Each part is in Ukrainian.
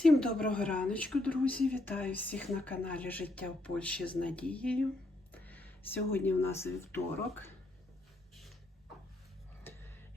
Всім доброго раночку, друзі! Вітаю всіх на каналі Життя в Польщі з Надією. Сьогодні у нас вівторок.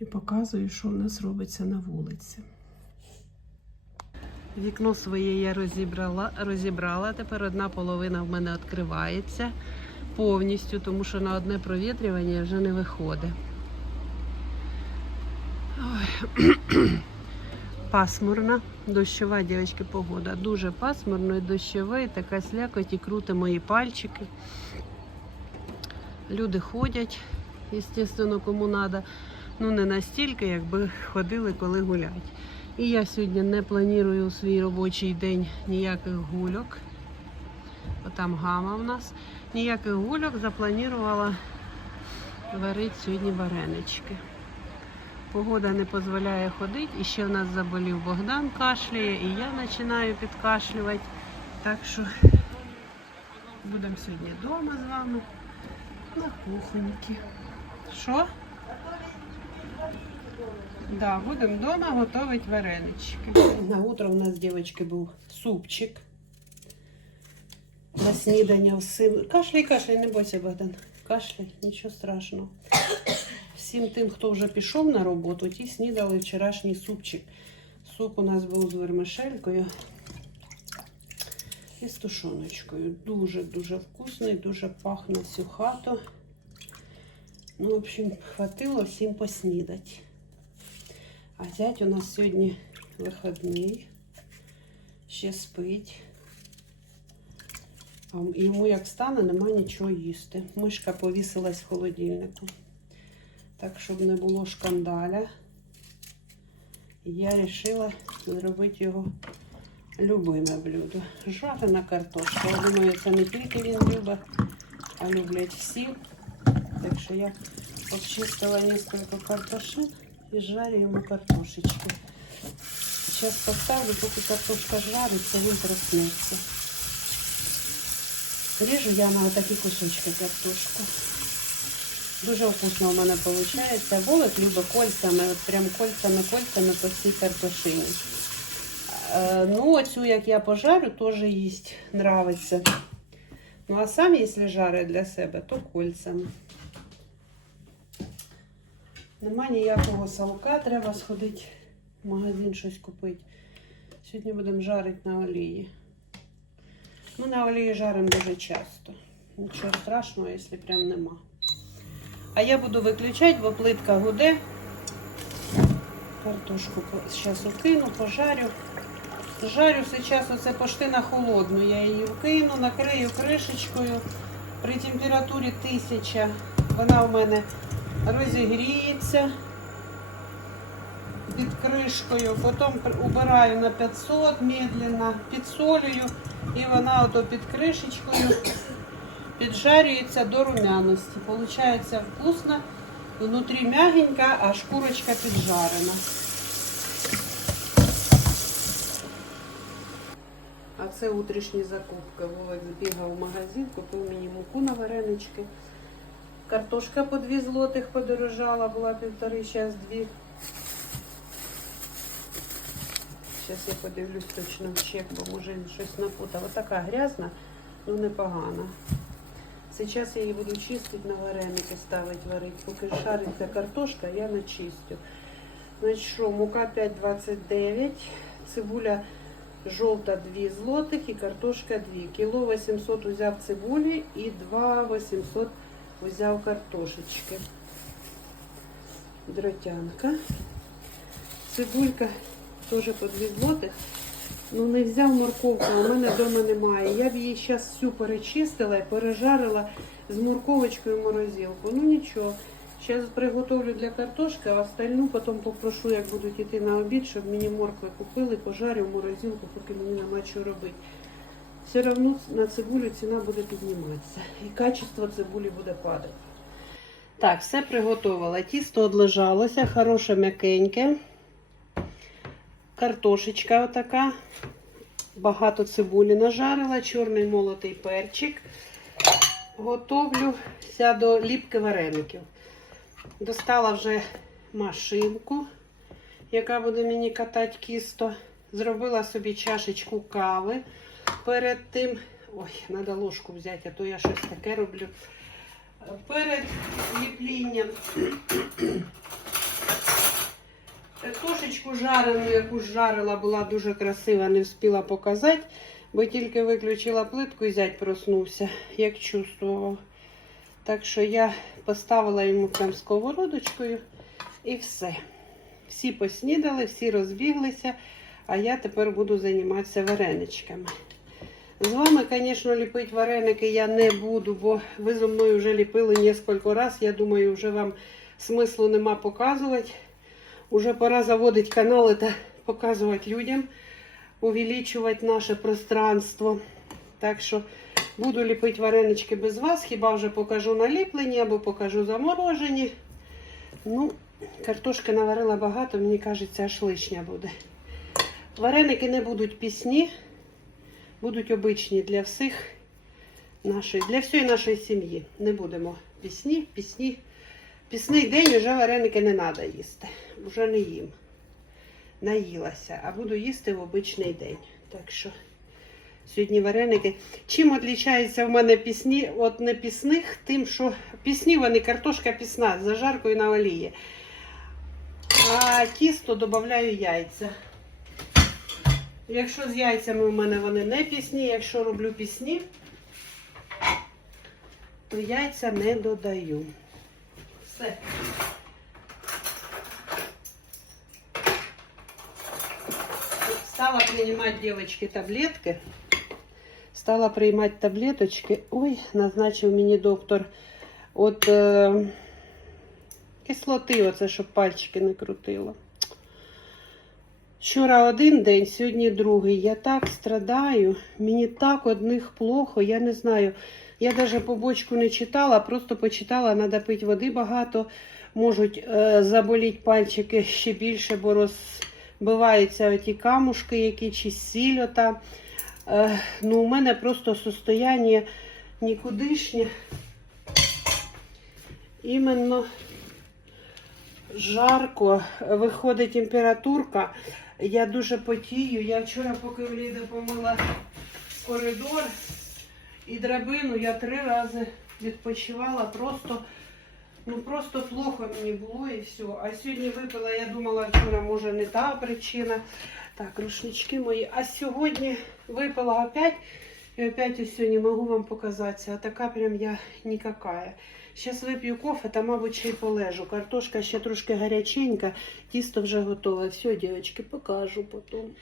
І показую, що в нас робиться на вулиці. Вікно своє я розібрала, розібрала. Тепер одна половина в мене відкривається повністю, тому що на одне провітрювання вже не виходить. Ой. Пасмурна, дощова, дівчатки, погода. Дуже пасмурно і дощова, і така слякоть і крути мої пальчики. Люди ходять, звісно, кому треба. Ну, не настільки, якби ходили, коли гулять. І я сьогодні не планую у свій робочий день ніяких гульок. Там гама в нас. Ніяких гульок запланувала варити сьогодні варенички. Погода не дозволяє ходити. І ще в нас заболів Богдан кашляє, і я починаю підкашлювати. Так що будемо сьогодні вдома з вами на кухоньки. Що? Да, будемо вдома готувати варенички. На утро у нас, дівчатки, був супчик. На снідання всім. Кашляй, кашляй, не бойся, Богдан. Кашляй, нічого страшного. Всім тим, хто вже пішов на роботу, ті снідали вчорашній супчик. Суп у нас був з вермишелькою і з тушоночкою. Дуже-дуже вкусний, дуже пахне всю хату. Ну, в общем, хватило всім поснідати. А зять у нас сьогодні вихідний, ще спить. Йому як стане, нема нічого їсти. Мишка повісилась в холодильнику. Так, щоб не було шкандаля, я вирішила зробити його любиме блюдо. Жарена картошка. Я думаю, це не тільки він любить, а люблять всі. Так що я обчистила несколько картошин і жарю йому картошечки. Зараз поставлю, поки картошка жариться, він проснеться. Ріжу я на такі кусочки картошку. Дуже вкусно у мене виходить. Волик любить кольцями, от прям кольцями-кольцями по всій картошині. Е, ну, оцю, як я пожарю, теж їсть, нравиться. Ну, а сам, якщо жарить для себе, то кольцями. Нема ніякого салка, треба сходити в магазин щось купити. Сьогодні будемо жарити на олії. Ми на олії жаримо дуже часто. Нічого страшного, якщо прям нема. А я буду виключати, бо плитка гуде. Картошку зараз укину, пожарю. Жарю зараз оце пошти на холодну. Я її вкину, накрию кришечкою. При температурі 1000 вона у мене розігріється під кришкою. Потім убираю на 500 медленно, підсолюю. І вона ото під кришечкою піджарюється до румяності. Получається вкусно, внутрі м'ягенька, а шкурочка піджарена. А це утрішні закупки. Вовик збігав в магазин, купив мені муку на варенички. Картошка по 2 злотих подорожала, була півтори, зараз дві. Зараз я подивлюсь точно в чек, бо може щось напутав. Отака грязна, ну непогана. Сейчас я її буду чистити на вареники, ставити варити. Поки шариться картошка, я начистю. Значить що, мука 5,29, цибуля жовта 2 злотих і картошка 2. Кіло 800 взяв цибулі і 2 800 взяв картошечки. Дротянка. Цибулька теж по 2 злотих. Ну, не взяв морковку, у мене вдома немає. Я б її зараз всю перечистила і пережарила з морковочкою в морозилку. Ну нічого. Зараз приготовлю для картошки, а остальну потім попрошу, як будуть йти на обід, щоб мені моркви купили, пожарю в морозилку, поки мені нема що робити. Все одно на цибулю ціна буде підніматися. І качество цибулі буде падати. Так, все приготувала. Тісто одлежалося, хороше м'якеньке. Картошечка отака. Багато цибулі нажарила, чорний молотий перчик. Готовлюся до ліпки вареників. Достала вже машинку, яка буде мені катати кісто. Зробила собі чашечку кави перед тим. Ой, треба ложку взяти, а то я щось таке роблю. Перед ліплінням картошечку жарену, яку жарила, була дуже красива, не встигла показати, бо тільки виключила плитку і зять проснувся, як чувствував. Так що я поставила йому там сковородочкою і все. Всі поснідали, всі розбіглися, а я тепер буду займатися вареничками. З вами, звісно, ліпити вареники я не буду, бо ви зі мною вже ліпили кілька разів. Я думаю, вже вам смислу нема показувати. Уже пора заводити канали та показувати людям, увеличувати наше пространство. Так що буду ліпити варенички без вас, хіба вже покажу наліплені або покажу заморожені. Ну, картошки наварила багато, мені кажеться, аж лишня буде. Вареники не будуть пісні, будуть обичні для всіх нашої, для всієї нашої сім'ї. Не будемо пісні, пісні. Пісний день вже вареники не треба їсти. Вже не їм. Наїлася, а буду їсти в обичний день. Так що сьогодні вареники. Чим відрізняється в мене пісні не пісних, тим, що пісні вони картошка пісна з зажаркою на олії. А тісто додаю яйця. Якщо з яйцями у мене вони не пісні, якщо роблю пісні, то яйця не додаю. Все. Стала принимать девочки таблетки. Стала приймати таблеточки. Ой, назначив мені доктор от е, кислоти, оце, щоб пальчики не крутило. Вчора один день, сьогодні другий. Я так страдаю, мені так одних плохо, я не знаю. Я навіть побочку не читала, просто почитала, треба пити води багато. Можуть е, заболіти пальчики ще більше, бо розбиваються оті камушки, які чи сіль ота. Е, ну, у мене просто состояние нікудишнє. Іменно жарко, виходить температурка. Я дуже потію. Я вчора, поки в Ліди помила коридор і драбину, я три рази відпочивала. Просто, ну просто плохо мені було і все. А сьогодні випила, я думала, вчора може не та причина. Так, рушнички мої. А сьогодні випила опять. І опять сьогодні можу вам показатися. А така прям я никакая. Зараз вип'ю кофе та, мабуть, ще й полежу. Картошка ще трошки гаряченька, тісто вже готове. Все, дівчатки, покажу потім.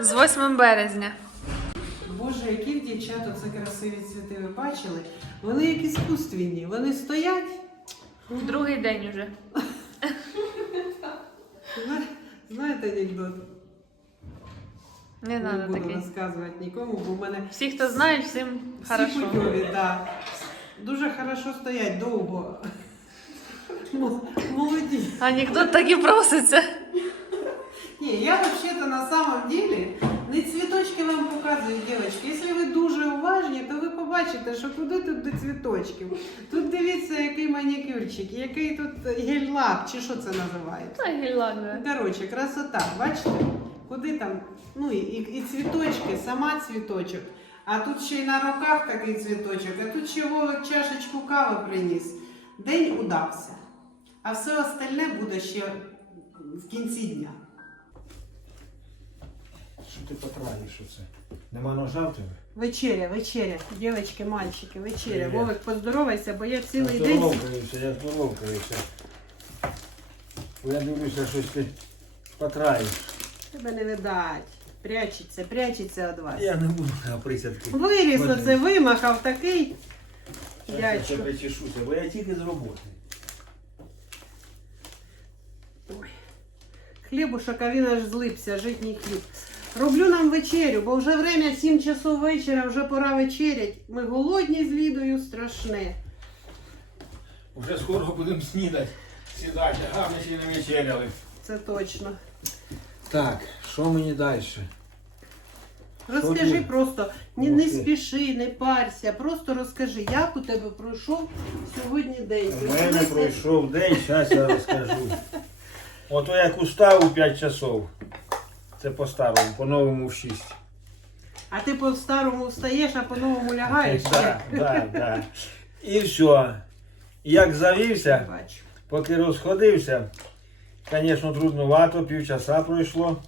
З 8 березня. Боже, які в дівчат це красиві цвіти, ви бачили? Вони як іскусственні, вони стоять. Другий день уже. Зна- Знаєте анекдот? Не Не треба буду такий. розказувати нікому, бо в мене Всі, хто знають, всім всі хорошо. путьові, да. Дуже хорошо стоять довго. М- Молоді. Анекдот так і проситься. Не, я вообще-то на самом деле Де цвіточки вам показують, дівчатки. Якщо ви дуже уважні, то ви побачите, що куди тут до цвіточків. Тут дивіться, який манікюрчик, який тут гель-лак, чи що це називається. Та гілладно. Коротше, красота, бачите? Куди там? Ну і, і, і цвіточки, сама цвіточок. А тут ще й на руках такий цвіточок, а тут ще Вовик чашечку кави приніс. День удався. А все остальне буде ще в кінці дня. Що ти потраєш оце? Нема ножа в тебе? Вечеря, вечеря, дівчатки, мальчики, вечеря. Привіт. Вовик, поздоровайся, бо я цілий я день. здоровкаюся, я здоровкаюся. Бо я дивлюся, щось ти потраєш. Тебе не видать. Прячеться, прячеться від вас. Я не буду на присядки. Виріс оце, вимахав такий. Я Дядько. тебе чешуся, бо я тільки з роботи. Ой. Хлібушок, а він аж злипся, житній хліб. Роблю нам вечерю, бо вже время 7 часов вечора, вже пора вечерять. Ми голодні з Лідою страшне. Вже скоро будемо снідати. Сідати, а ми ще не вечеряли. Це точно. Так, що мені далі? Розкажи просто, не, не спіши, не парся, просто розкажи, як у тебе пройшов сьогодні день. У мене пройшов день, зараз я розкажу. Ото як устав у 5 часов. Це по-старому, по-новому в 6. А ти по-старому встаєш, а по-новому лягаєш? Так, так, так. І все. Як завівся, Бачу. поки розходився, звісно, трудновато, півчаса пройшло,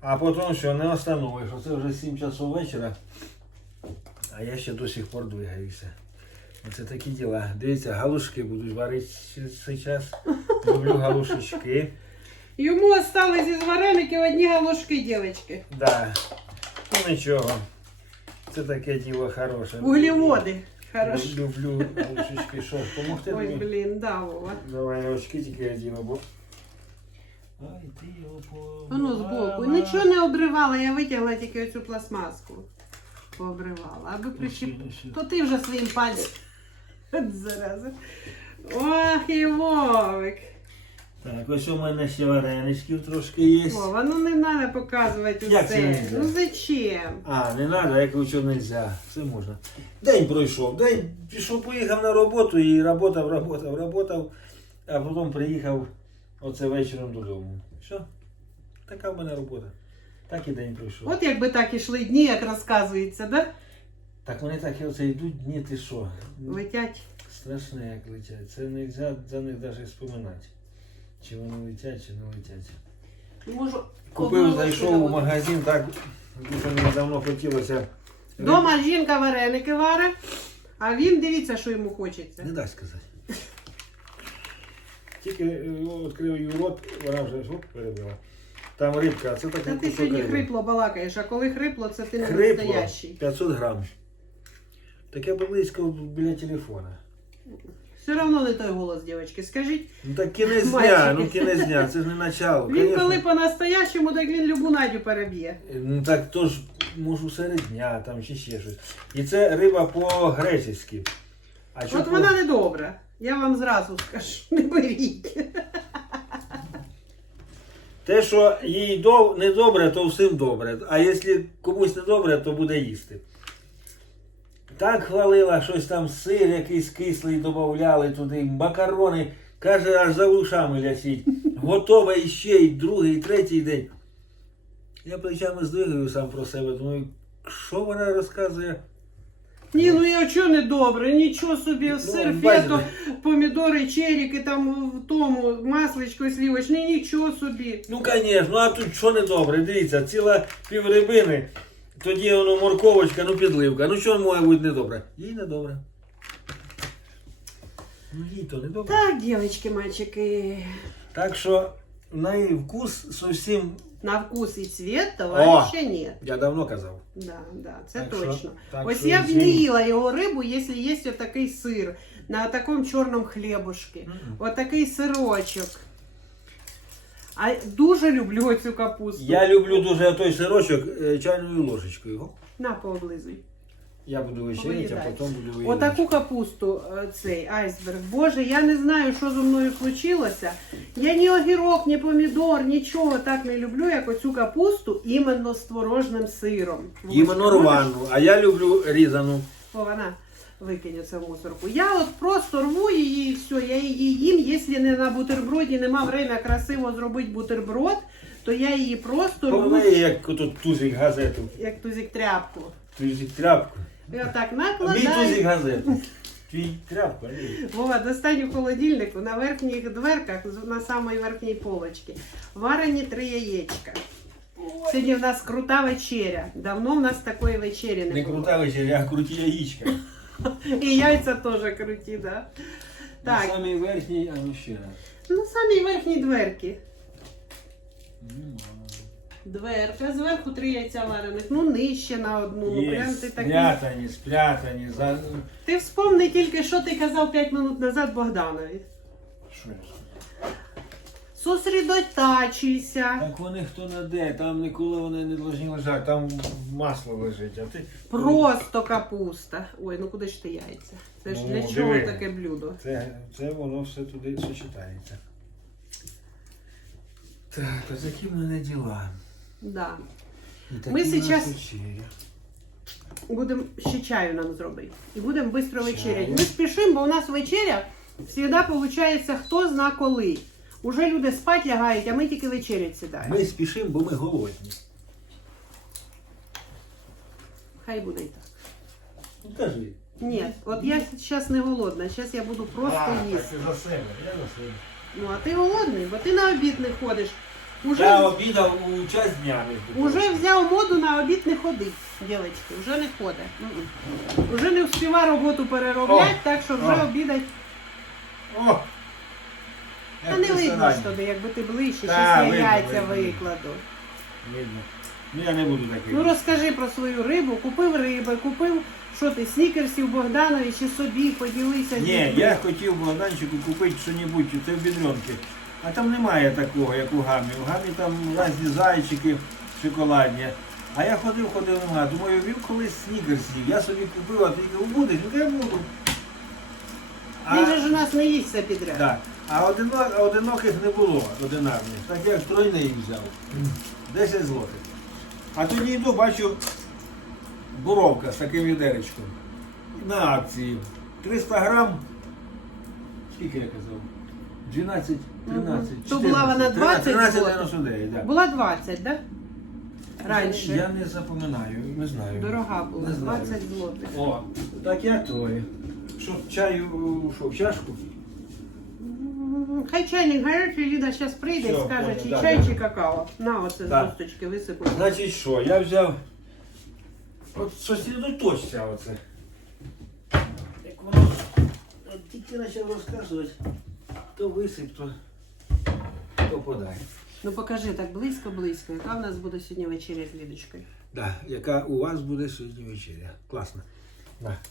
а потім що не остановиш. Оце вже 7 часов вечора, а я ще до сих пор двигаюся. Оце такі діла. Дивіться, галушки будуть варити цей час. Люблю галушечки. Йому осталось із вареників одні галушки, дівчатки. Да. Ну нічого. Це таке діло хороше. Углеводи. Хорошо. Люблю галушечки. Що, допомогти Ой, тобі? блін, да, Вова. Давай очки тільки одіну, бо. Ай, ти його по. А ну збоку. Нічого не обривала, я витягла тільки оцю пластмаску. Пообривала. Аби прищеп... То ти вже своїм пальцем. От Зараза. Ох, і Вовик. Так, ось у мене ще вареничків трошки є. Вова, ну не треба показувати Як це усе. нельзя? Ну зачем? А, не треба, як учу нельзя. Все можна. День пройшов. День пішов, поїхав на роботу і работав, работав, работав, а потім приїхав оце вечором додому. Що? Така в мене робота. Так і день пройшов. От якби так ішли дні, як розказується, да? Так вони так і оце йдуть дні, ти що? Летять. Страшне, як летять. Це не можна за них навіть споминати. Чи вони летять, чи не летять. Можу. Купив, одну зайшов у магазин, так дуже мені давно хотілося. Дома жінка вареники варить, а він дивіться, що йому хочеться. Не дай сказати. Тільки е, відкрив її рот, вона вже оп, перебила. Там рибка, а це Та така ти кусок сьогодні риби. хрипло балакаєш, а коли хрипло, це ти не Хрипло, настоящий. 500 грам. Таке близько біля телефона. Все одно не той голос, дівчатки. Скажіть, Ну так кінець дня, ну кінець дня, це ж не начало. він конечно. коли по-настоящему, так він любу Надю переб'є. Ну так то ж можу серед дня там чи ще щось. І це риба по-гречески. А От чого- вона не добра. Я вам зразу скажу, не беріть. Те, що їй дов... не добре, то всім добре. А якщо комусь не добре, то буде їсти. Так хвалила, щось там сир якийсь кислий додавали туди, макарони. Каже, аж за ушами лясіть. Готова іще і другий, і третій день. Я плечами здвигаю сам про себе, думаю, що вона розказує? Ні, ну я чого не добре, нічого собі, Ну, сир, фето, помідори, черіки, там в тому, масличко слівочне, нічого собі. Ну, звісно, ну а тут що не добре? Дивіться, ціла піврибини, тоді воно морковочка, ну підливка. Ну що може бути недобре? Їй не добре. Ну їй то не добре. Так, дівчатки, мальчики, Так що в неї вкус зовсім, на вкус і цвет товарища нет. я давно казав. Да, да, це Так що- так Ось що я б не їла його рибу, якщо є отакий сир на такому чорному хлібушці. Мгм. Отакий сирочок. А дуже люблю цю капусту. Я люблю дуже той сирочок е, чайною ложечкою. На, пооблизуй. Я буду вечеряти, а Поїдай. потім буду виїдати. Отаку капусту, е, цей айсберг. Боже, я не знаю, що зі мною случилося. Я ні огірок, ні помідор, нічого так не люблю, як оцю капусту іменно з творожним сиром. Іменно рвану, а я люблю різану. О, вона викине це в мусорку. Я от просто рву її і все, я її їм. Якщо не на бутерброді нема время красиво зробити бутерброд, то я її просто рву, Помиє, як тут тузик газету. як тузик тряпку. Тузик тряпку. І отак Мій накладаю. тузик газету. Твій тряпка. ні. Вова, достань у холодильнику на верхніх дверках, з- на самій верхній полочці. Варені три яєчка. Сьогодні в нас крута вечеря. Давно в нас такої вечері не, Не було. крута вечеря, а круті яєчка. І яйця теж круті, да? На Так, самій верхній, а ну ще раз. на самій верхній дверки. Дверка, зверху три яйця варених, ну нижче на одну. Ну прям ти такий. спрятані, спрятані. За... Ти вспомни тільки, що ти казав 5 минут назад Богданові. Що я скажу? Сосредотачуйся. Так вони хто не де, там ніколи вони не повинні лежати, там масло лежить, а ти. Просто капуста. Ой, ну куди ж ти яйця? Це ж Ну, для чого диви. таке блюдо? Це, це воно все туди сочетається. Так, а такі в мене діла. Да. І такі Ми сейчас- Будемо ще чаю нам зробити. І будемо швидко вечеряти. Ми спішимо, бо у нас вечеря завжди виходить хто зна коли. Уже люди спать лягають, а ми тільки вечерять сідаємо. Ми спішимо, бо ми голодні. Хай буде і так. Ну кажи. Ні, от я зараз не голодна, зараз я буду просто а, їсти. Так, за себе, я за себе. Ну а ти голодний, бо ти на обід не ходиш. Уже, Я обідав у час дня. прочим. уже взяв моду на обід не ходить, дівчатки, вже не ходить. М-м. Уже не встигла роботу переробляти, О, так що вже о. обідать. О! Та не видно ж тобі, якби ти ближче, Та, щось я видно, яйця видно. викладу. Видно. Ну я не буду такий. Ну розкажи про свою рибу, купив риби, купив, що ти, снікерсів Богданові чи собі, поділися. з Ні, я хотів Богданчику купити що-небудь, це в бідренки. А там немає такого, як у гамі. У гамі там різні зайчики шоколадні. А я ходив, ходив, нема. Думаю, він колись снікерсів. Я собі купив, а ти кажу, будеш? Ну я буду. А, Він же ж у нас не їсть все підряд. да. А одино, а одиноких не було, одинарних. Так я тройний взяв. 10 злотих. А тоді йду, бачу буровка з таким відеречком. На акції. 300 грам. Скільки я казав? 12, 13, Мгм. То була вона 20 13, злотих? 99, да. Була 20, так? Раніше. Я не запам'ятаю, не знаю. Дорога була, Не знаю. 20 злотих. О, так я твоє. Що, чаю, що, в чашку? Хай чайник гарячий, Ліда зараз прийде і скаже, понял, чи да, чай, да. чи какао. На, оце з Да. досточки висипу. Значить що, я взяв. От сосредоточся оце. Як воно от тільки почав розказувати, то висип, то, то подай. Ну покажи так близько-близько, яка в нас буде сьогодні вечеря з Лідочкою. Да, яка у вас буде сьогодні вечеря. Класно.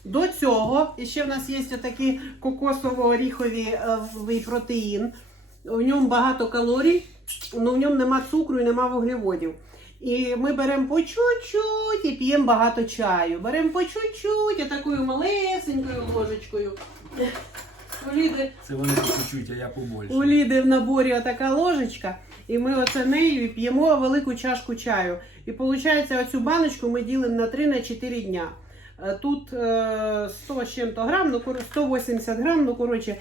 До цього ще в нас є отакий кокосово-оріховий е, протеїн. В ньому багато калорій, але в ньому нема цукру і нема вуглеводів. І ми беремо по чуть-чуть і п'ємо багато чаю. Беремо по чуть-чуть, такою малесенькою ложечкою. У Ліди, Це вони по чуть-чуть, а я побольше. у Ліди в наборі така ложечка, і ми оце нею і п'ємо велику чашку чаю. І виходить, оцю баночку ми ділимо на 3-4 дня. Е, Тут е, 100 з чим-то грам, ну, 180 грам, ну коротше,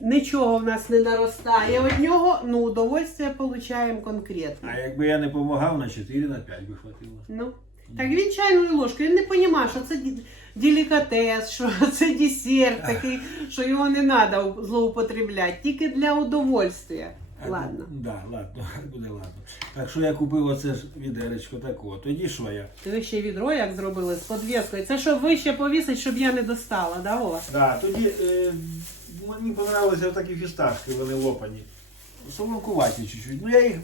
нічого в нас не наростає від нього, ну удовольствие получаємо конкретно. А якби я не допомагав, на 4 на 5 би хватило. Ну, так він чайною ложкою, він не розуміє, що це делікатес, що це десерт такий, що його не треба злоупотребляти, тільки для удовольствия. А, Ладно. Да, ладно, буде ладно. Так що я купив оце ж відеречко такого. Тоді що я? Ви ще відро як зробили з подвіскою. Це щоб вище повісить, щоб я не достала, да, Вова? Да, тоді е, мені понравилися такі фісташки, вони лопані. Солонкуваті чуть-чуть. Ну я їх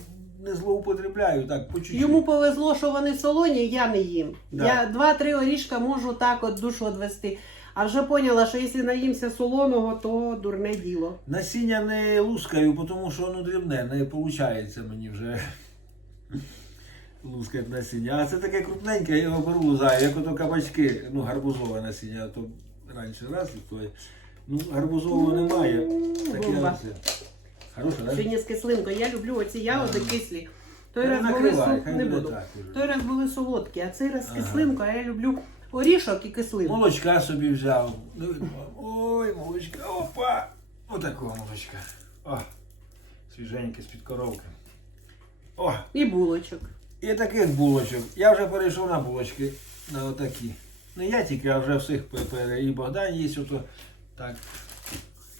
не злоупотребляю, так, по чуть-чуть. Йому повезло, що вони солоні, я не їм. Да. Я два-три орішка можу так от душу відвести. А вже поняла, що якщо наїмся солоного, то дурне діло. Насіння не лускаю, тому що воно дрібне, не виходить мені вже. лускать насіння. А це таке крупненьке, я його беру лузаю, як ото кабачки, ну гарбузове насіння, то раніше раз і то. Ну, гарбузового немає. Таке бомба. Хороше, так? Сьогодні з кислинкою. Я люблю оці ягоди кислі. Той раз були накривай, сол... хай не буде буду. так уже. Той раз були солодкі, а цей раз з кислинкою, а я люблю орішок і кислинку. Молочка собі взяв. Ну, Ой, молочка, опа! Отакого молочка. О, свіженьке з-під коровки. О, І булочок. і таких булочок. Я вже перейшов на булочки, на отакі. Не я тільки, а вже всіх пере. І Богдан їсть ото. Так.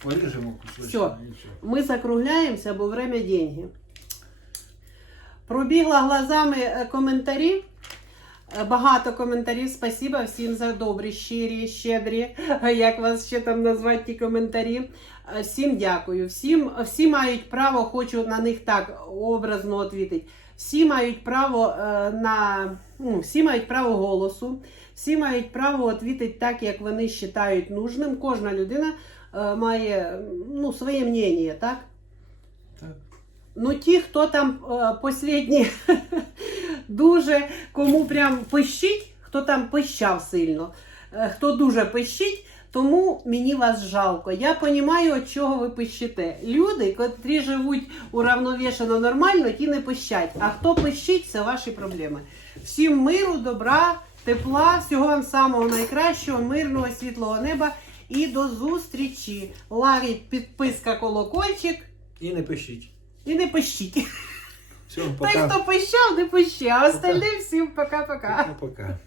Поріжемо кусочки. Все. Ми закругляємося, бо время деньги. Пробігла глазами е, коментарі. Е, Багато коментарів. Спасибо всім за добрі, щирі, щедрі. Як вас ще там назвати ті коментарі. Е, Всім дякую. Всім, всі мають право, хочу на них так образно відповідати. Всі мають право е, на ну, всі мають право голосу, всі мають право відповідати так, як вони вважають нужним. Кожна людина має ну, своє мнення, так? Так. Ну, ті, хто там послідні дуже кому прям пищить, хто там пищав сильно, е, хто дуже пищить, тому мені вас жалко. Я розумію, від чого ви пищите. Люди, котрі живуть уравновішено нормально, ті не пищать. А хто пищить, це ваші проблеми. Всім миру, добра, тепла, всього вам самого найкращого, мирного, світлого неба. І до зустрічі. Лавіть, підписка, колокольчик. І не пишіть. І не пищіть. Все, Той, хто пищав, не пищав. А остальним всім пока-пока. Пока-пока.